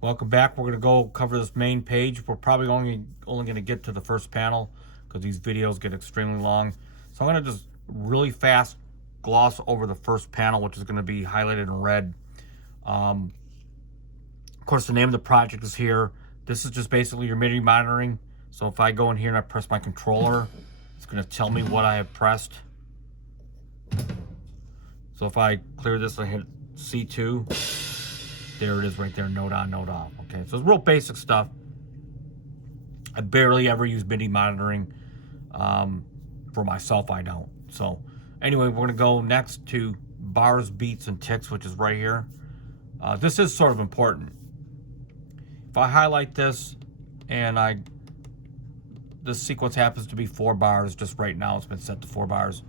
Welcome back. We're going to go cover this main page. We're probably only going to get to the first panel because these videos get extremely long. So I'm going to just really fast gloss over the first panel, which is going to be highlighted in red. Of course, the name of the project is here. This is just basically your MIDI monitoring. So if I go in here and I press my controller, it's going to tell me what I have pressed. So if I clear this, I hit C2. There it is right there, note on, note off. Okay, so it's real basic stuff. I barely ever use MIDI monitoring. For myself, I don't. So anyway, we're gonna go next to bars, beats, and ticks, which is right here. This is sort of important. If I highlight this and this sequence happens to be 4 bars, just right now it's been set to 4 bars.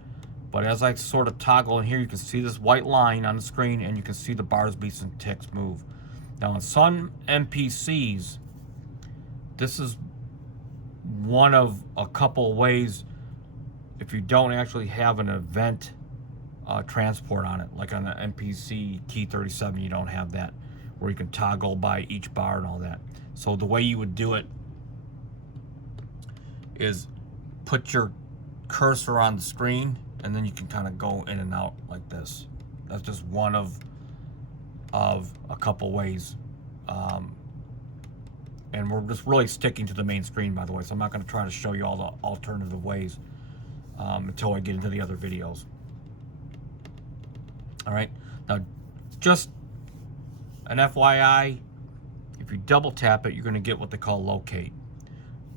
But as I sort of toggle in here, you can see this white line on the screen and you can see the bars, beats, and ticks move. Now on some MPCs, this is one of a couple ways if you don't actually have an event transport on it. Like on the MPC Key 37, you don't have that, where you can toggle by each bar and all that. So the way you would do it is put your cursor on the screen and then you can kind of go in and out like this. That's just one of a couple ways. And we're just really sticking to the main screen, by the way, so I'm not going to try to show you all the alternative ways until I get into the other videos. All right, now just an FYI, if you double tap it, you're going to get what they call locate.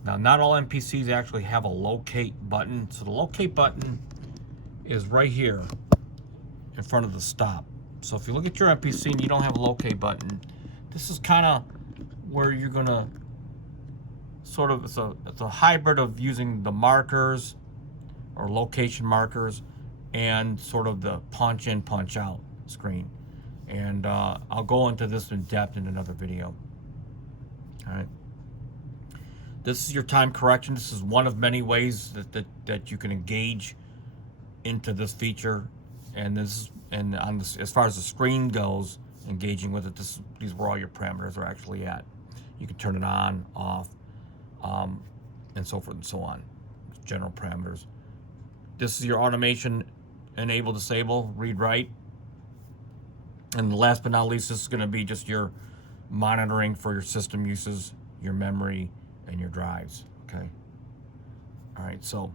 Now, not all MPCs actually have a locate button, so the locate button is right here in front of the stop. So if you look at your MPC and you don't have a locate button, this is kind of where you're gonna sort of, it's a hybrid of using the markers or location markers and sort of the punch in, punch out screen. And I'll go into this in depth in another video. All right. This is your time correction. This is one of many ways that you can engage into this feature. And this, and on this, as far as the screen goes, engaging with it, these are where all your parameters are actually at. You can turn it on, off, and so forth and so on. General parameters. This is your automation, enable, disable, read, write. And last but not least, this is going to be just your monitoring for your system uses, your memory, and your drives. Okay. All right. So,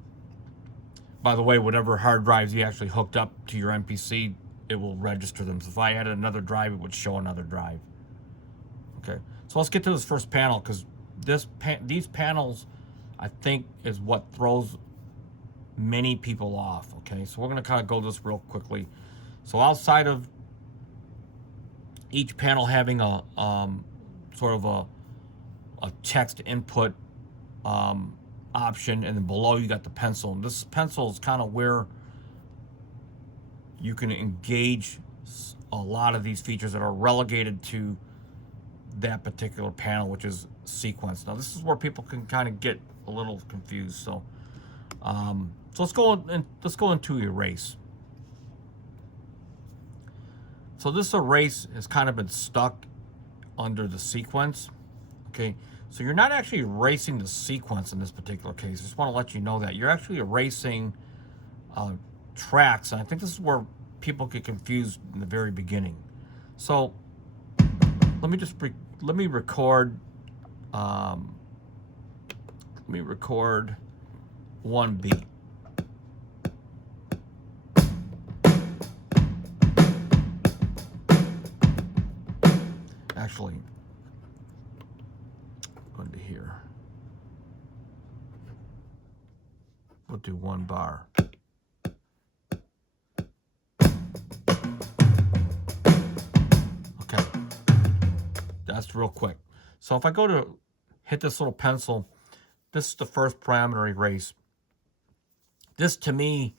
by the way, whatever hard drives you actually hooked up to your MPC, it will register them. So if I added another drive, it would show another drive. Okay. So let's get to this first panel, because these panels, I think, is what throws many people off. Okay. So we're going to kind of go this real quickly. So outside of each panel having a sort of a text input option, and then below you got the pencil. And this pencil is kind of where you can engage a lot of these features that are relegated to that particular panel, which is sequence. Now this is where people can kind of get a little confused. So let's go into erase. So this erase has kind of been stuck under the sequence. Okay, so you're not actually erasing the sequence in this particular case. I just want to let you know that you're actually erasing tracks, and I think this is where people get confused in the very beginning. So let me record. Let me record one beat. Actually, going to here. We'll do 1 bar. Okay, that's real quick. So if I go to hit this little pencil, this is the first parameter, erase. This to me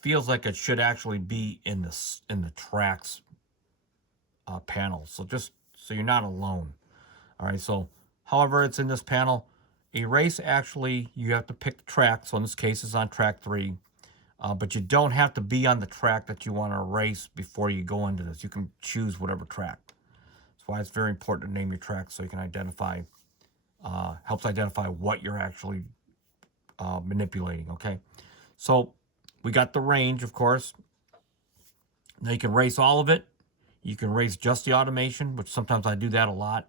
feels like it should actually be in the tracks panel. So just so you're not alone. All right, so however it's in this panel, erase, actually you have to pick the track. So in this case it's on track 3, but you don't have to be on the track that you want to erase before you go into this. You can choose whatever track. So That's why it's very important to name your tracks so you can identify, helps identify what you're actually manipulating, okay? So we got the range, of course. Now you can erase all of it. You can erase just the automation, which sometimes I do that a lot.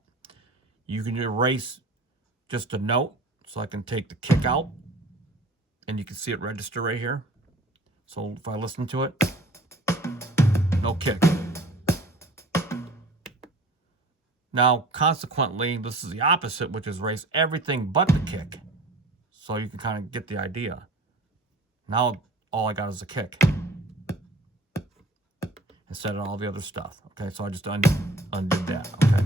You can erase just a note, so I can take the kick out, and you can see it register right here. So if I listen to it, no kick. Now, consequently, this is the opposite, which is erase everything but the kick. So you can kind of get the idea. Now, all I got is a kick instead of all the other stuff. Okay, so I just undid that. Okay.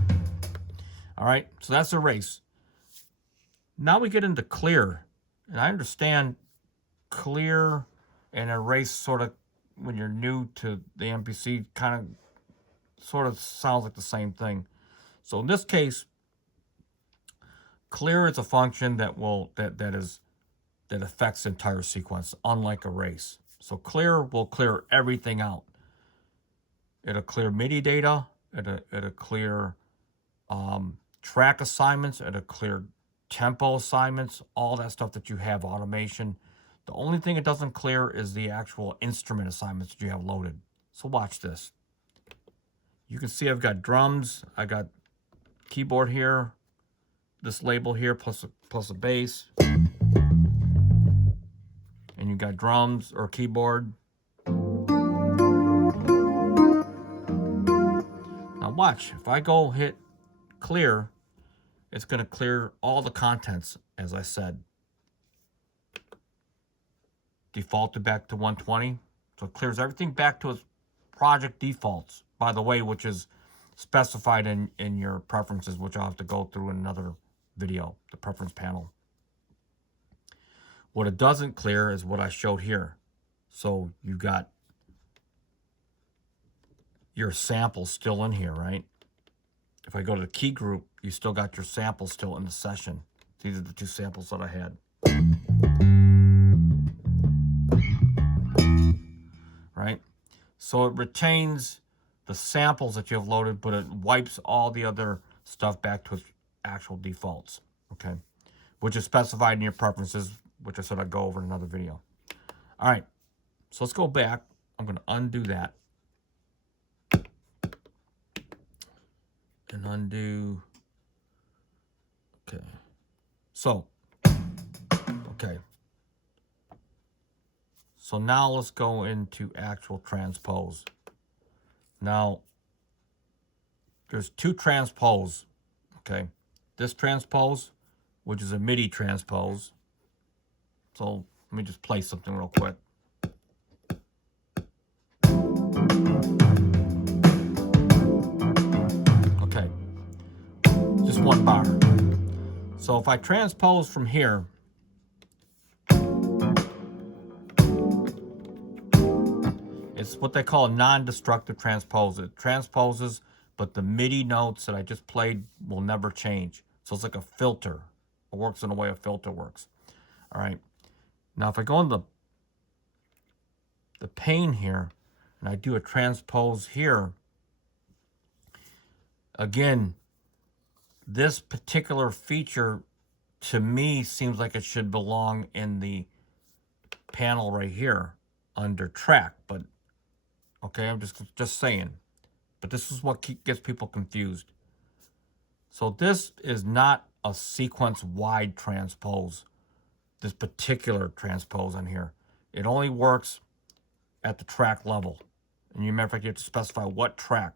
All right, so that's erase. Now we get into clear. And I understand clear and erase sort of, when you're new to the MPC, kind of sort of sounds like the same thing. So in this case, clear is a function that affects the entire sequence, unlike erase. So clear will clear everything out. It'll clear MIDI data. It'll clear track assignments. It'll clear tempo assignments. All that stuff that you have automation. The only thing it doesn't clear is the actual instrument assignments that you have loaded. So watch this. You can see I've got drums. I got keyboard here, this label here, plus a bass, and you got drums or keyboard. Now watch, if I go hit clear, it's going to clear all the contents, as I said. Defaulted back to 120, so it clears everything back to its project defaults, by the way, which is specified in your preferences, which I'll have to go through in another video, the preference panel. What it doesn't clear is what I showed here. So you got your samples still in here, right? If I go to the key group, you still got your samples still in the session. These are the two samples that I had. Right? So it retains the samples that you have loaded, but it wipes all the other stuff back to its actual defaults, okay? Which is specified in your preferences, which I said I'd go over in another video. All right, so let's go back. I'm going to undo that. And undo. Okay. So, okay. So now let's go into actual transpose. Now, there's two transpose, okay? This transpose, which is a MIDI transpose. So let me just play something real quick. Okay, just one bar. So if I transpose from here, it's what they call a non-destructive transpose. It transposes, but the MIDI notes that I just played will never change. So it's like a filter. It works in the way a filter works. All right. Now if I go in the pane here, and I do a transpose here, again, this particular feature to me seems like it should belong in the panel right here under track, but okay, I'm just saying. But this is what gets people confused. So this is not a sequence-wide transpose, this particular transpose on here. It only works at the track level. And you remember, you have to specify what track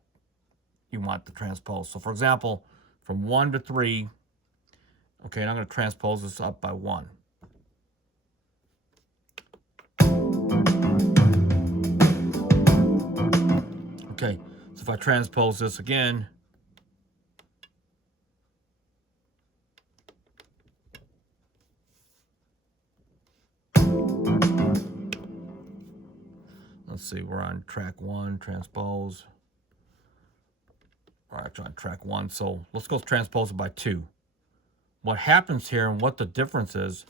you want the transpose. So for example, from 1 to 3, okay, and I'm going to transpose this up by 1. Okay, so if I transpose this again, let's see, we're on track 1, transpose. All right, on track 1, so let's go transpose it by 2. What happens here and what the difference is,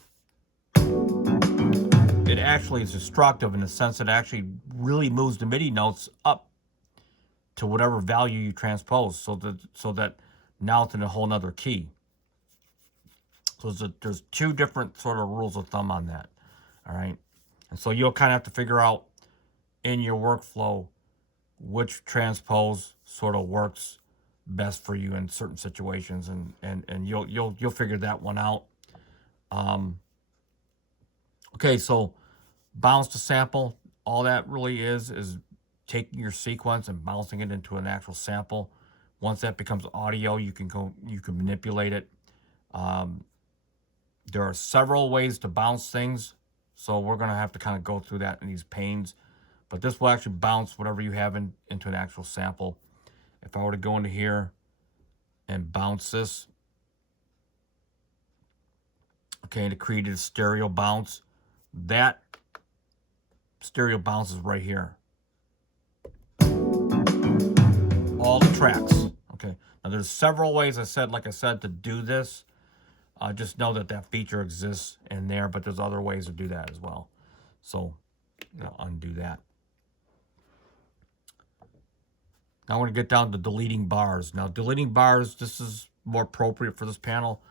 it actually is destructive in the sense that it actually really moves the MIDI notes up to whatever value you transpose, so that now it's in a whole nother key. So there's two different sort of rules of thumb on that. All right. And so you'll kind of have to figure out in your workflow which transpose sort of works best for you in certain situations, and you'll figure that one out. Okay, so bounce to sample, all that really is taking your sequence and bouncing it into an actual sample. Once that becomes audio, you can manipulate it. There are several ways to bounce things, so we're going to have to kind of go through that in these panes. But this will actually bounce whatever you have into an actual sample. If I were to go into here and bounce this, okay, and it created a stereo bounce, that stereo bounce is right here. All the tracks. Okay, now there's several ways, like I said, to do this. Just know that feature exists in there, but there's other ways to do that as well. So I'll undo that. Now we're going to get down to deleting bars. Now deleting bars, this is more appropriate for this panel.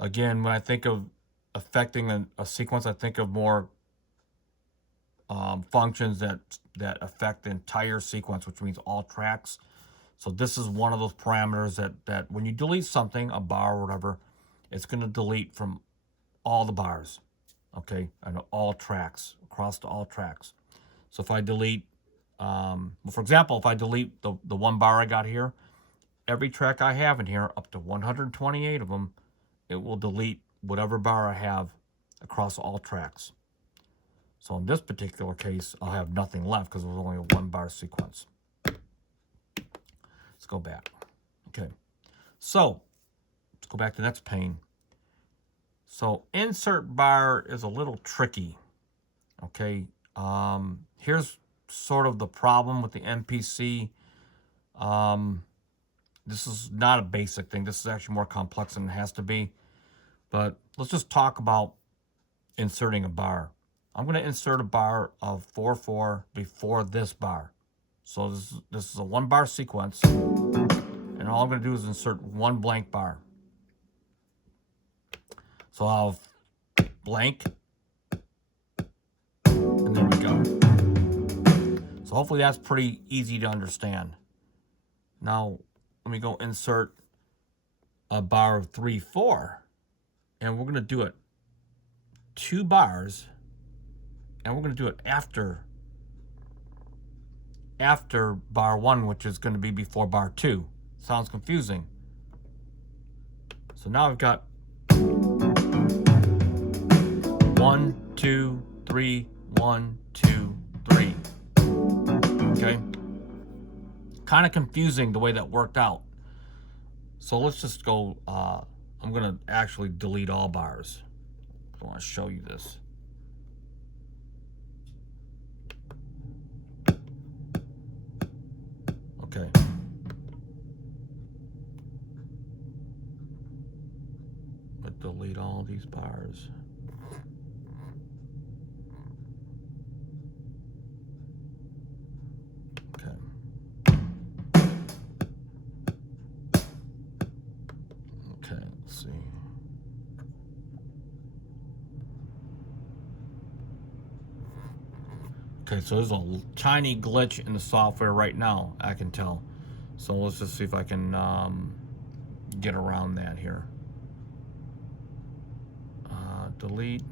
Again, when I think of affecting a sequence, I think of more functions that affect the entire sequence, which means all tracks. So this is one of those parameters that when you delete something, a bar or whatever, it's going to delete from all the bars, okay, and all tracks, across to all tracks. So if I delete, for example, if I delete the one bar I got here, every track I have in here, up to 128 of them, it will delete whatever bar I have across all tracks. So in this particular case, I'll have nothing left because it was only a one bar sequence. Let's go back. Okay, so let's go back to the next pane. So insert bar is a little tricky. Okay, here's sort of the problem with the MPC. This is not a basic thing. This is actually more complex than it has to be. But let's just talk about inserting a bar. I'm going to insert a bar of 4/4 before this bar. So this is a one bar sequence, and all I'm going to do is insert one blank bar. So I'll have blank, and there we go. So hopefully that's pretty easy to understand. Now let me go insert a bar of 3/4, and we're going to do it 2 bars, and we're going to do it after bar 1, which is going to be before bar 2. Sounds confusing. So now I've got 1, 2, 3, 1, 2, 3. Okay? Kind of confusing the way that worked out. So let's just go, I'm going to actually delete all bars. I want to show you this. Okay. But delete all these bars. Okay. Okay, let's see. Okay, so there's a tiny glitch in the software right now, I can tell. So let's just see if I can get around that here. Delete.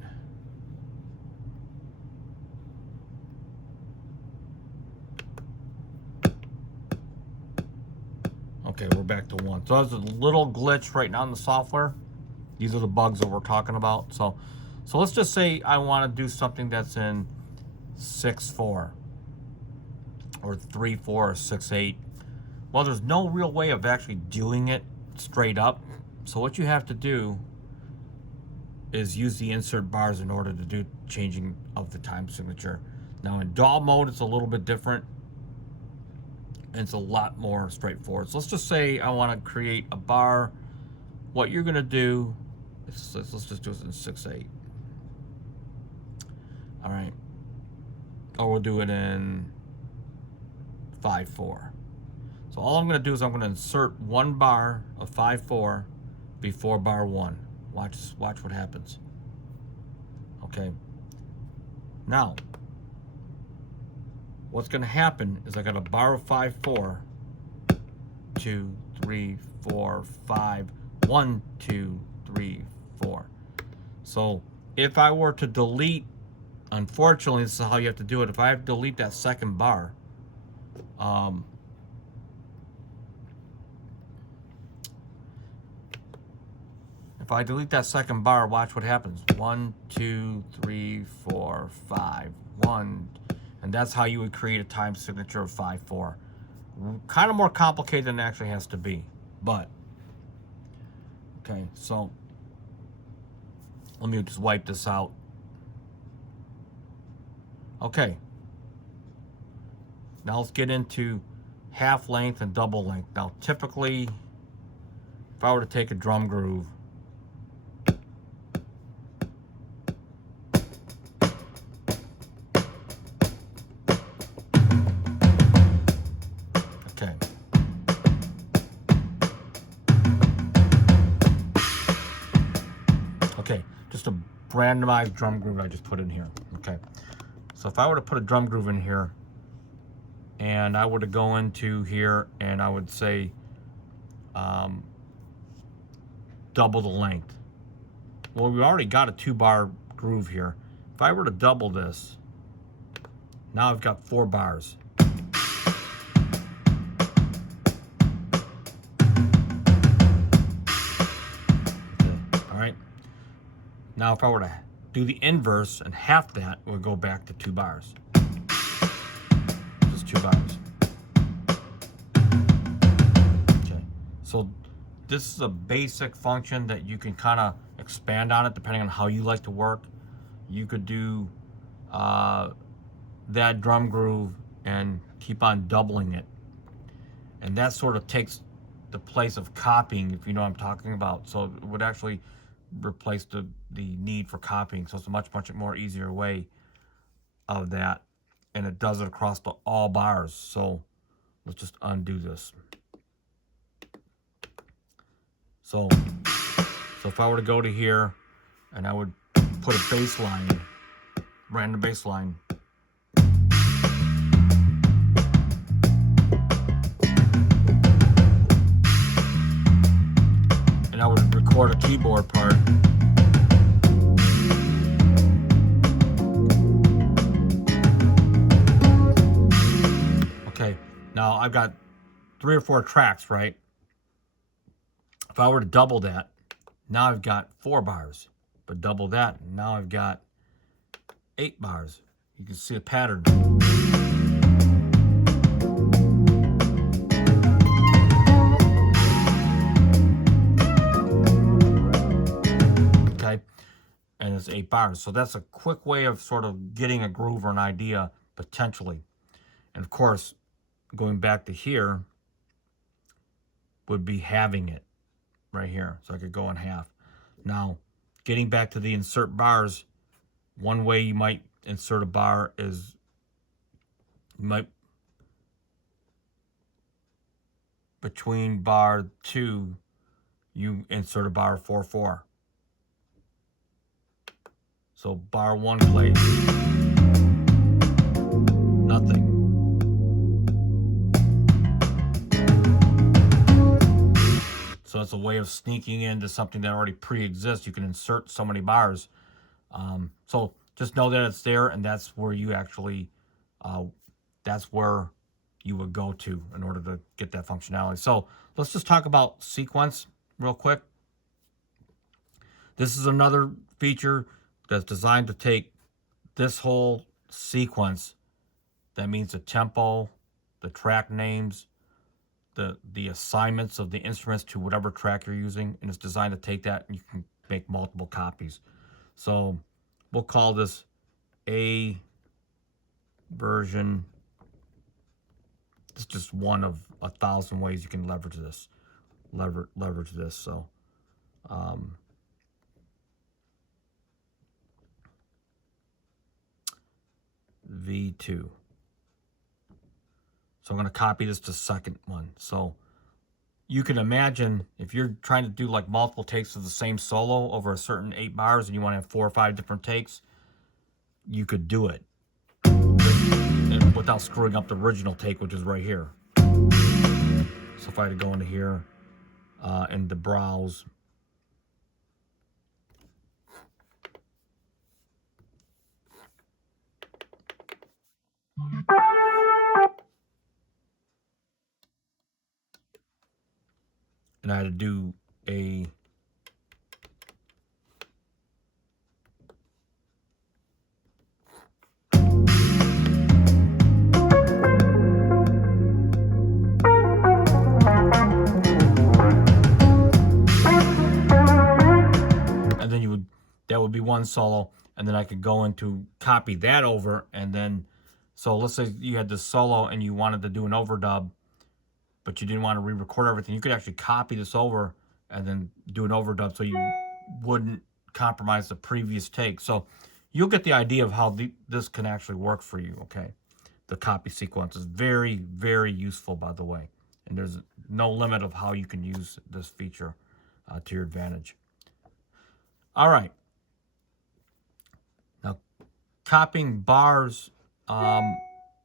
Okay, we're back to 1. So there's a little glitch right now in the software. These are the bugs that we're talking about. So let's just say I want to do something that's in 6/4 or 3/4 or 6/8. Well, there's no real way of actually doing it straight up. So what you have to do is use the insert bars in order to do changing of the time signature. Now in DAW mode, it's a little bit different. And it's a lot more straightforward. So let's just say I want to create a bar. What you're going to do is, let's just do it in 6/8. All right. Or we'll do it in 5/4. So all I'm going to do is I'm going to insert one bar of 5/4 before bar 1. Watch what happens. Okay. Now, what's going to happen is I got a bar of 5/4, 2, 3, 4, 5, 1, 2, 3, 4. So if I were to delete, unfortunately, this is how you have to do it. If I have to delete that second bar, if I delete that second bar, watch what happens. 1, 2, 3, 4, 5, 1. And that's how you would create a time signature of 5/4. Kind of more complicated than it actually has to be. But, okay, so let me just wipe this out. Okay. Now let's get into half length and double length. Now typically, if I were to take a drum groove, okay. Okay, just a randomized drum groove I just put in here. Okay. So if I were to put a drum groove in here, and I were to go into here and I would say double the length. Well, we already got a 2-bar groove here. If I were to double this, now I've got 4 bars. All right. Now if I were to do the inverse and half that, we'll go back to 2 bars. Just 2 bars. Okay. So this is a basic function that you can kind of expand on it depending on how you like to work. You could do that drum groove and keep on doubling it. And that sort of takes the place of copying, if you know what I'm talking about. So it would actually replace the need for copying. So it's a much more easier way of that. And it does it across all bars. So let's just undo this. So if I were to go to here and I would put a bass line, random bass line, and I would record a keyboard part. Okay, now I've got 3 or 4 tracks, right? If I were to double that, now I've got 4 bars. But double that, now I've got 8 bars. You can see a pattern. Okay, and it's 8 bars. So that's a quick way of sort of getting a groove or an idea, potentially. And of course, going back to here would be having it right here. So I could go in half. Now, getting back to the insert bars, one way you might insert a bar is you might, between bar 2, you insert a bar 4/4. So bar 1 plays nothing. So it's a way of sneaking into something that already pre-exists. You can insert so many bars. So just know that it's there, and that's where you actually, that's where you would go to in order to get that functionality. So let's just talk about sequence real quick. This is another feature that's designed to take this whole sequence. That means the tempo, the track names, the assignments of the instruments to whatever track you're using, and it's designed to take that and you can make multiple copies. So we'll call this A version. It's just one of 1,000 ways you can leverage this. Leverage this. So V2. So I'm going to copy this to second one. So you can imagine if you're trying to do like multiple takes of the same solo over a certain 8 bars and you want to have 4 or 5 different takes, you could do it without screwing up the original take, which is right here. So if I had to go into here and the browse, and I had to do a and then that would be one solo, and then I could go into copy that over, and then so let's say you had this solo and you wanted to do an overdub, but you didn't want to re-record everything. You could actually copy this over and then do an overdub so you wouldn't compromise the previous take. So you'll get the idea of how this can actually work for you, okay? The copy sequence is very, very useful, by the way. And there's no limit of how you can use this feature to your advantage. All right. Now, copying bars,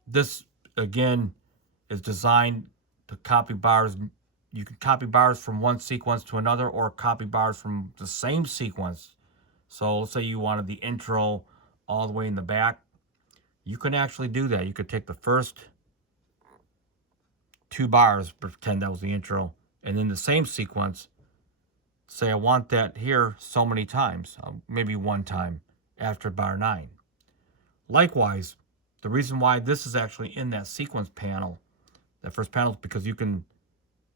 this, again, is designed to copy bars. You can copy bars from one sequence to another or copy bars from the same sequence. So let's say you wanted the intro all the way in the back. You can actually do that. You could take the first 2 bars, pretend that was the intro, and in the same sequence, say I want that here so many times, maybe 1 time after bar 9. Likewise, the reason why this is actually in that sequence panel, that first panel, is because you can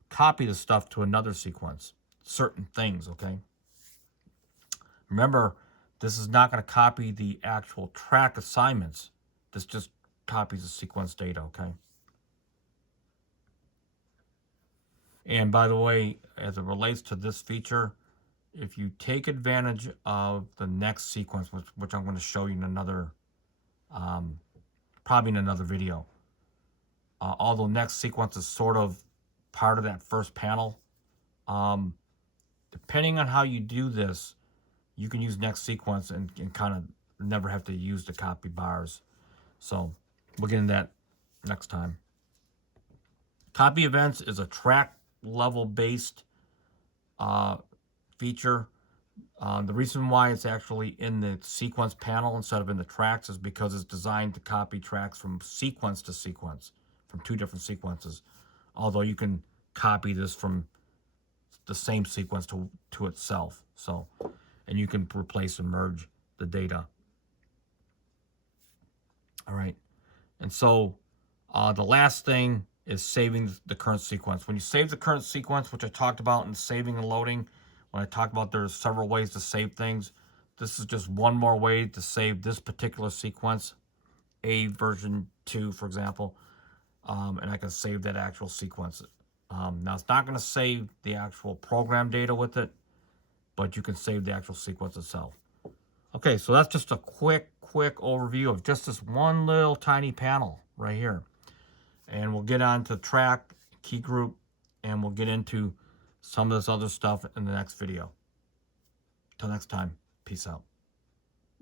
copy the stuff to another sequence, certain things, okay? Remember, this is not going to copy the actual track assignments. This just copies the sequence data, okay? And by the way, as it relates to this feature, if you take advantage of the next sequence, which I'm going to show you in another, probably in another video, although next sequence is sort of part of that first panel, depending on how you do this, you can use next sequence and kind of never have to use the copy bars. So we'll get into that next time. Copy events is a track level based feature. The reason why it's actually in the sequence panel instead of in the tracks is because it's designed to copy tracks from sequence to sequence, from 2 different sequences. Although you can copy this from the same sequence to itself. So, and you can replace and merge the data. All right. And so the last thing is saving the current sequence. When you save the current sequence, which I talked about in saving and loading, when I talked about there's several ways to save things, this is just one more way to save this particular sequence, A version 2, for example, and I can save that actual sequence. Now, it's not going to save the actual program data with it, but you can save the actual sequence itself. Okay, so that's just a quick overview of just this one little tiny panel right here. And we'll get on to track, key group, and we'll get into some of this other stuff in the next video. Till next time, peace out.